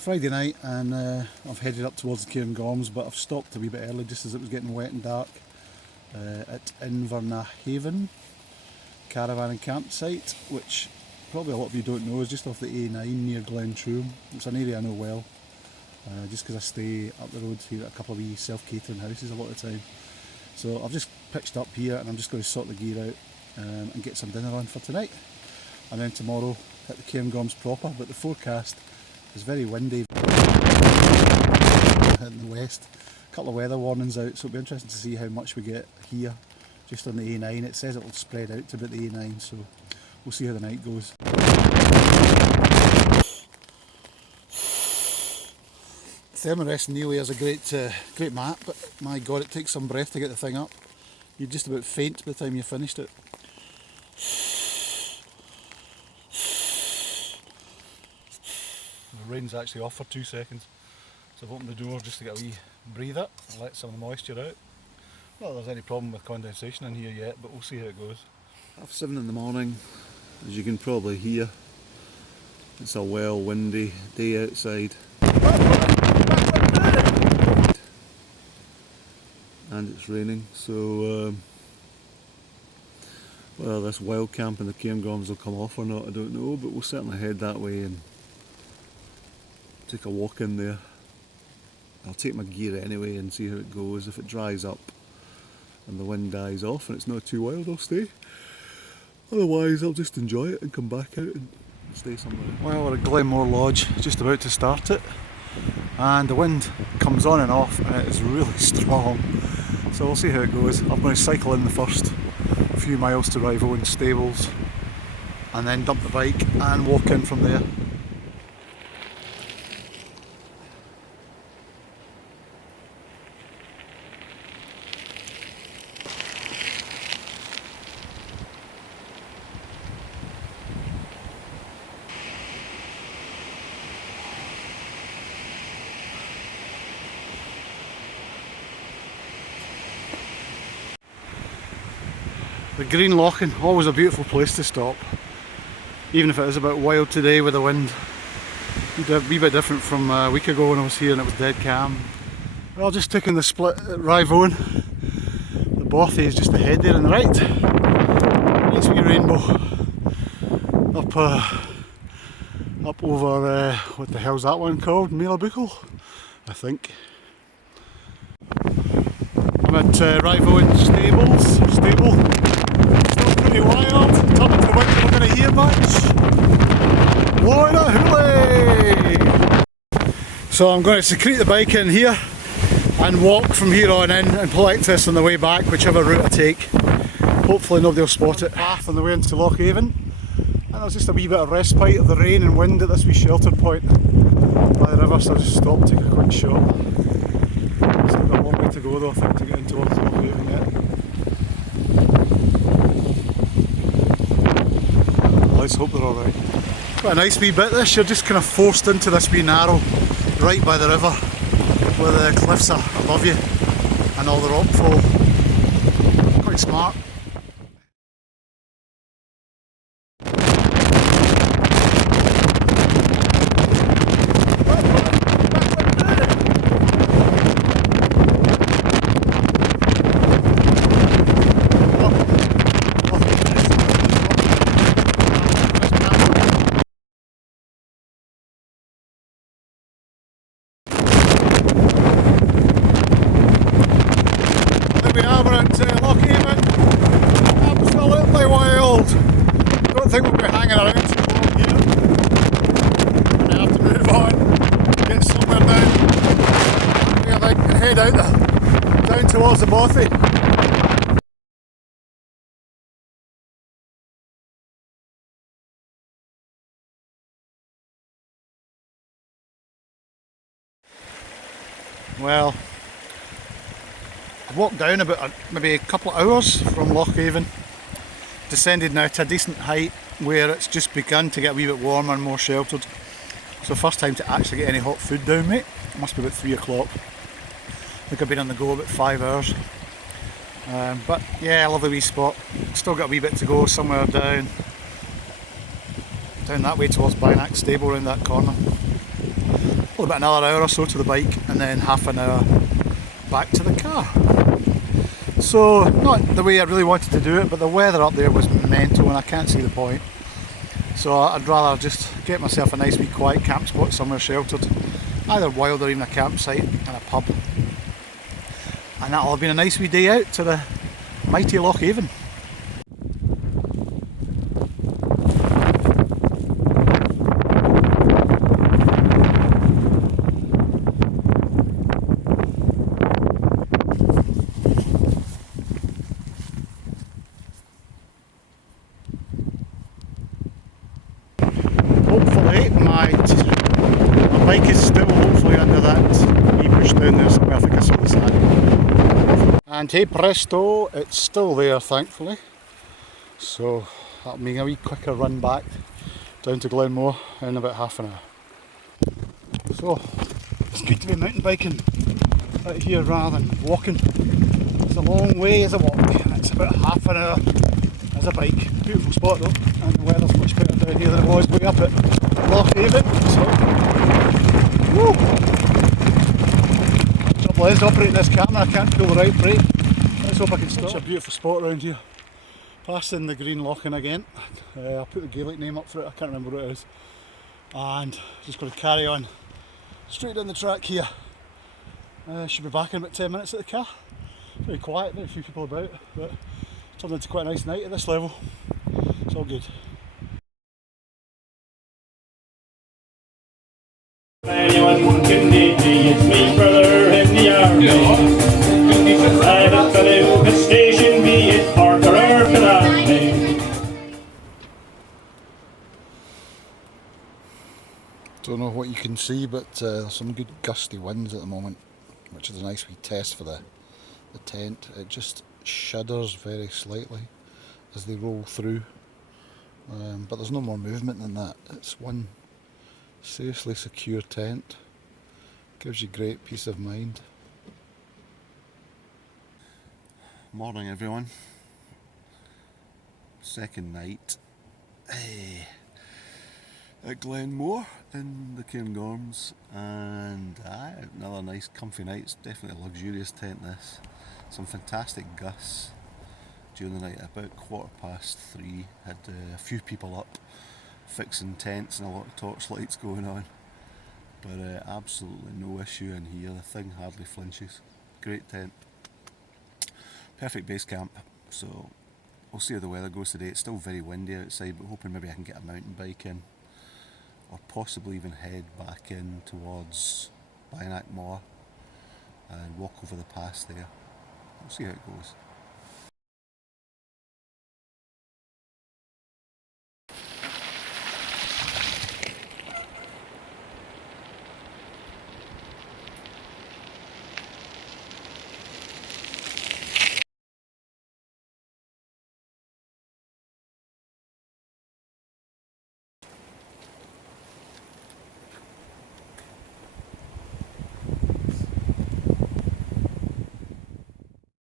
Friday night, and I've headed up towards the Cairngorms, but I've stopped a wee bit early just as it was getting wet and dark at Loch Avon Caravan and Campsite, which probably a lot of you don't know is just off the A9 near Glenmore. It's an area I know well, just because I stay up the road here at a couple of wee self-catering houses a lot of the time. So I've just pitched up here and I'm just going to sort the gear out and get some dinner on for tonight. And then tomorrow hit the Cairngorms proper, but the forecast is very windy in the west. A couple of weather warnings out, so it'll be interesting to see how much we get here just on the A9. It says it will spread out to about the A9, so we'll see how the night goes. Thermarest Neely is a great map, but my god, it takes some breath to get the thing up. You'd just about faint by the time you finished it. The rain's actually off for 2 seconds, so I've opened the door just to get a wee breather and let some of the moisture out. Not that there's any problem with condensation in here yet, but we'll see how it goes. 7:30 in the morning, as you can probably hear. It's a well windy day outside. And it's raining, so whether this wild camp in the Cairngorms will come off or not, I don't know, but we'll certainly head that way and take a walk in there. I'll take my gear anyway and see how it goes. If it dries up and the wind dies off and it's not too wild, I'll stay. Otherwise I'll just enjoy it and come back out and stay somewhere. Well, we're at Glenmore Lodge, just about to start it, and the wind comes on and off and it is really strong, so we'll see how it goes. I'm going to cycle in the first few miles to Rab Latok stables and then dump the bike and walk in from there. The Green Lochan, always a beautiful place to stop, even if it is a bit wild today with the wind. A wee bit different from a week ago when I was here and it was dead calm. Well, just taking the split at Rab Latok. The bothy is just ahead there on the right. Nice wee rainbow up over, what the hell's that one called? Mealabuckle, I think. I'm at Rab Latok stable. Still pretty wild. Top of the wind, we're going to hear much. Blowing a hoolie! So I'm going to secrete the bike in here and walk from here on in and collect this on the way back, whichever route I take. Hopefully nobody will spot it. Path on the way into Loch Avon. And there's just a wee bit of respite of the rain and wind at this wee shelter point by the river, so I'll just stop and take a quick shot. Still got a long way to go though, I think, to get into Loch Avon yet. Let's hope they're alright. Quite a nice wee bit this, you're just kind of forced into this wee narrow right by the river where the cliffs are above you and all the rock fall. Quite smart. Loch Avon, absolutely wild. Don't think we'll be hanging around too long here. I have to move on, get somewhere down. I think and head out there, down towards the bothy. Well, I've walked down about maybe a couple of hours from Loch Avon, descended now to a decent height where it's just begun to get a wee bit warmer and more sheltered. So first time to actually get any hot food down, mate. It must be about 3 o'clock. I think I've been on the go about 5 hours. But yeah, lovely wee spot. Still got a wee bit to go somewhere down that way towards Bynack Stable, around that corner. Probably about another hour or so to the bike, and then half an hour back to the car. So not the way I really wanted to do it, but the weather up there was mental and I can't see the point. So I'd rather just get myself a nice wee quiet camp spot somewhere sheltered, either wild or even a campsite and a pub. And that'll have been a nice wee day out to the mighty Loch Avon. Hopefully my bike is still hopefully under that wee bush down there somewhere. I think I saw the sign. And hey presto, it's still there thankfully. So that'll mean a wee quicker run back down to Glenmore in about half an hour. So it's good to be mountain biking out here rather than walking. It's a long way as a walk and it's about half an hour as a bike. Beautiful spot though, and the weather's much better down here than it was way up at Loch Avon. So, woo! Trouble is, operating this camera I can't pull the right brake. Let's hope I can stop. Such a beautiful spot around here. Passing the green loching again. I'll put the Gaelic name up for it, I can't remember what it is. And just going to carry on straight down the track here. Should be back in about 10 minutes at the car. Very quiet, very few people about, but it's turned into quite a nice night at this level. It's all good. Anyone can need me, it's me, brother, in the army. At a fellow station, be it Parker or Canary. Don't know what you can see, but there's some good gusty winds at the moment, which is a nice wee test for the tent. It just shudders very slightly as they roll through, but there's no more movement than that. It's one seriously secure tent. Gives you great peace of mind. Morning everyone. Second night at Glenmore in the Cairngorms, and another nice comfy night. It's definitely a luxurious tent this. Some fantastic gusts during the night. About 3:15 had a few people up fixing tents and a lot of torch lights going on, but absolutely no issue in here. The thing hardly flinches. Great tent, perfect base camp. So we'll see how the weather goes today. It's still very windy outside, but hoping maybe I can get a mountain bike in, or possibly even head back in towards Moor and walk over the pass there. We'll see how it goes.